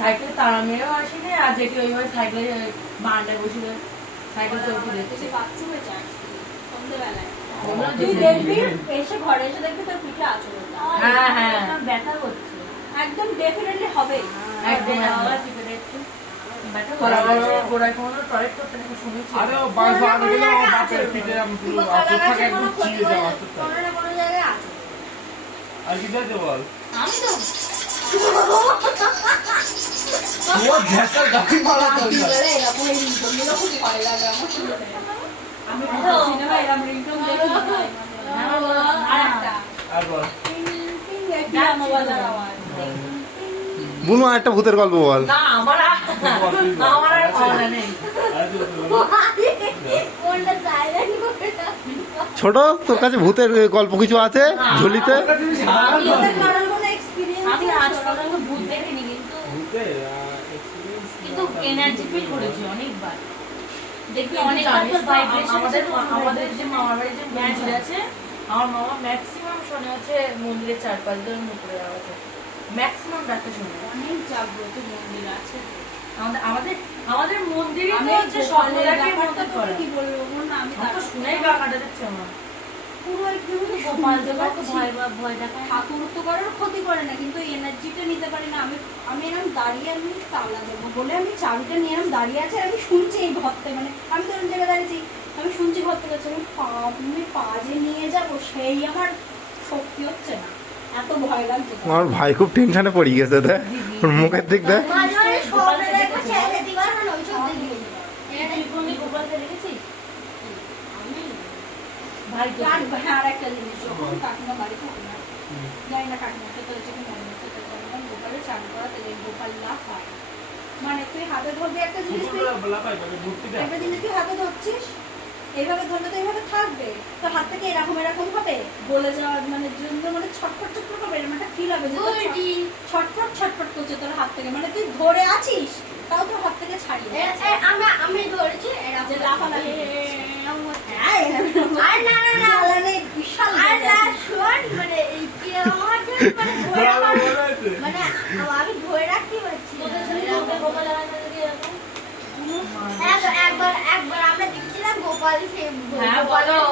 সাইকেলে তারা মেরেও আসেনি, আর যেটি ওইভাবে সাইকেলে বারান্দায় বসে সাইকেল চলতে দেখছে। বাথরুমে যায় সন্ধ্যেবেলায় তুই দেখবি এসে ঘরে এসে দেখবি তোর পিঠে আঁচড়। হ্যাঁ হ্যাঁ ব্যথা করছে একদম ডেফিনেটলি হবে। একদম আবার টিপে দেখছি ব্যথা করে গোড়ায় কোনো টয়লেট করতে নাকি শুনেছি। আরে বাস আগে গেলে আমার বাপের পিঠে আমি পুরো আঁচড় একদম চিড়ে যাওয়া কোনো না কোনো জায়গায় আছে। আর কি যাইতে বল আমি তো ও ঝাঁকা গাড়ি মারা দরকার। এরকম রিংটোনগুলো খুব ভয় লাগে আমার শুনে। আমি সিনেমা এরকম রিংটোন দেখি আর একটা আর বল পিয়ানো বাজার আওয়াজ। বুনু একটা ভূতের গল্প বল। না আমার আর ভালো নেই। আর তুই বল কোনটা সাইলেন্ট করে ছোট তোর কাছে ভূতের গল্প কিছু আছে ঝুলিতে? আমাদের কারোর কোনো এক্সপেরিয়েন্স আমি আজ পর্যন্ত ভূত দেখিনি, ভূতে এক্সপেরিয়েন্স কিন্তু এনার্জি ফিল করেছি অনেকবার। দেখবি অনেক আমাদের যে মামার বাড়ির যে মন্দির আছে, আমার মামা ম্যাক্সিমাম শোনে হচ্ছে মন্দিরের 4-5 দিন উপরে আছে, ম্যাক্সিমাম ডাক্তার শোনে। অনেক জাগ্রত মন্দির আছে। আমাদের মন্দিরে আমি তো হচ্ছে স্বপ্নদাকের মতো করে। কি বলবো না, আমি তো শুনেই গা কাটা দিচ্ছে আমার। পুরো একদম গোপাল জগৎ ভয় দেখায়। ঠাকুর তো কারোর ক্ষতি করে না, কিন্তু এনার্জিটা নিতে পারি না। আমি এরকম দাঁড়িয়ে আমি তালা দেবো বলে আমি চাবিটা নিয়ে এরকম দাঁড়িয়ে আছে, আমি শুনছি এই ঘর থেকে, মানে আমি তো জায়গায় দাঁড়িয়েছি, আমি শুনছি ঘর থেকে হচ্ছে, আমি পা যে নিয়ে যাবো সেই আমার শক্তি হচ্ছে না, এত ভয় লাগছে। আমার ভাই খুব টেনশনে পড়ে গেছে দেখ ওর মুখের দিক দেখ। গোপালকে দেখেছিস? ভাই তো আর একটা জিনিস, যখন কাকিমা বাড়ি থাকে না, জানি না কাকিমাকে তো হচ্ছে কি মনে হচ্ছে, গোপালে চান করাতে গোপাল লাফায়, মানে তুই হাতে ধরবি একটা জিনিস, তুই একটা জিনিস তুই হাতে ধরছিস, এইভাবে ধরলে তো এইভাবে থাকবে, তো হাত থেকে এরকম এরকম হবে, বলে যাওয়ার মানে জন্য মানে ছটফট ছটফট হবে, এরকম একটা ফিল হবে যে ছটফট ছটফট করছে তোর হাত থেকে, মানে তুই ধরে আছিস তাও তোর হাত থেকে ছাড়িয়ে আমি ধরেছি যে লাফালাফি বিশাল মানে আমি ধরে রাখতে পারছি একবার আমরা দেখছিলাম গোপাল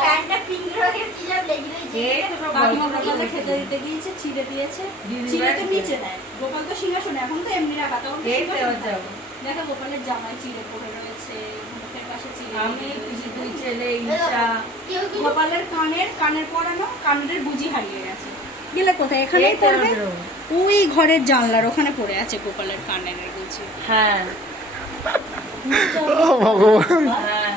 প্যান্টটা পিঙ্ক রঙের কি সব লেগে রয়েছে, খেতে দিতে গিয়েছে, ছিঁড়ে দিয়েছে, ছিঁড়ে তো নিচে দেয়, গোপাল তো সিংহাসনে এখন তো এমনি রাখা, তখন দেখো গোপালের জামাই চিড়ে পড়ে রয়েছে, মুখের পাশে চিড়ে, আমি দুই ছেলে ঈশা, গোপালের কানের পরানো কানের বুঝি হারিয়ে গেছে, গেলে কোথায় এখানেই পড়বে, ওই ঘরের জানলার ওখানে পড়ে আছে গোপালের কানের বুঝি। হ্যাঁ ও ভগবান। হ্যাঁ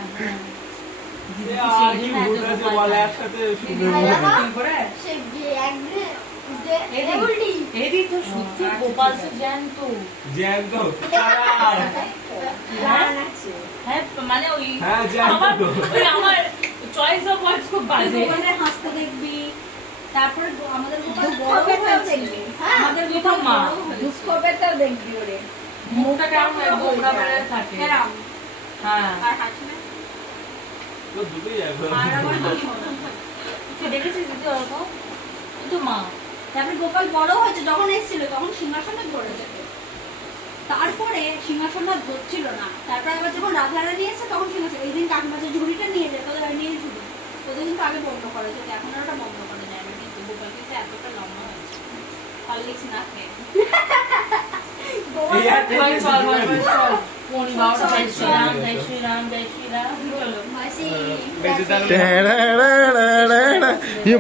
এরই তো সত্যি গোপাল তো জ্যান্ত হ্যাঁ, মানে ওই আমার চয়েস অফ ওয়ার্ডস খুব বাজে। ওখানে হাসতে দেখবি, তারপরে আমাদের গোপাল বড় হয়েছে, আমাদের গোপাল মা দুঃখ পেতেও দেখবি, ওরে মুখটা কেমন গোবরা বেড়ে থাকে। হ্যাঁ আর হাসি না, দুটোই আর আমার হাসি না। তুই দেখেছিস দিদি ওরকম কিন্তু মা। তারপরে গোপাল বড় হয়েছে, যখন এসেছিল তখন সিংহাসনে ধরে যেত, তারপরে সিংহাসনটা ধরছিল না, তারপরে আবার যখন রাধারানী এসে তখন সিংহাসন, এই দিন কাকিমা যে ঝুড়িটা নিয়ে যেত ওদের নিয়ে ঝুড়ি, ওদের কিন্তু আগে বন্ধ করা যেত, এখন আর ওটা বন্ধ করা যায় না, কিন্তু গোপাল কিন্তু এতটা লম্বা হয়েছে পারলিক্স না খেয়ে জয় শ্রীরাম জয় শ্রীরাম জয় শ্রীরাম চলো। মাসি টেড়ে টেড়ে টেড়ে।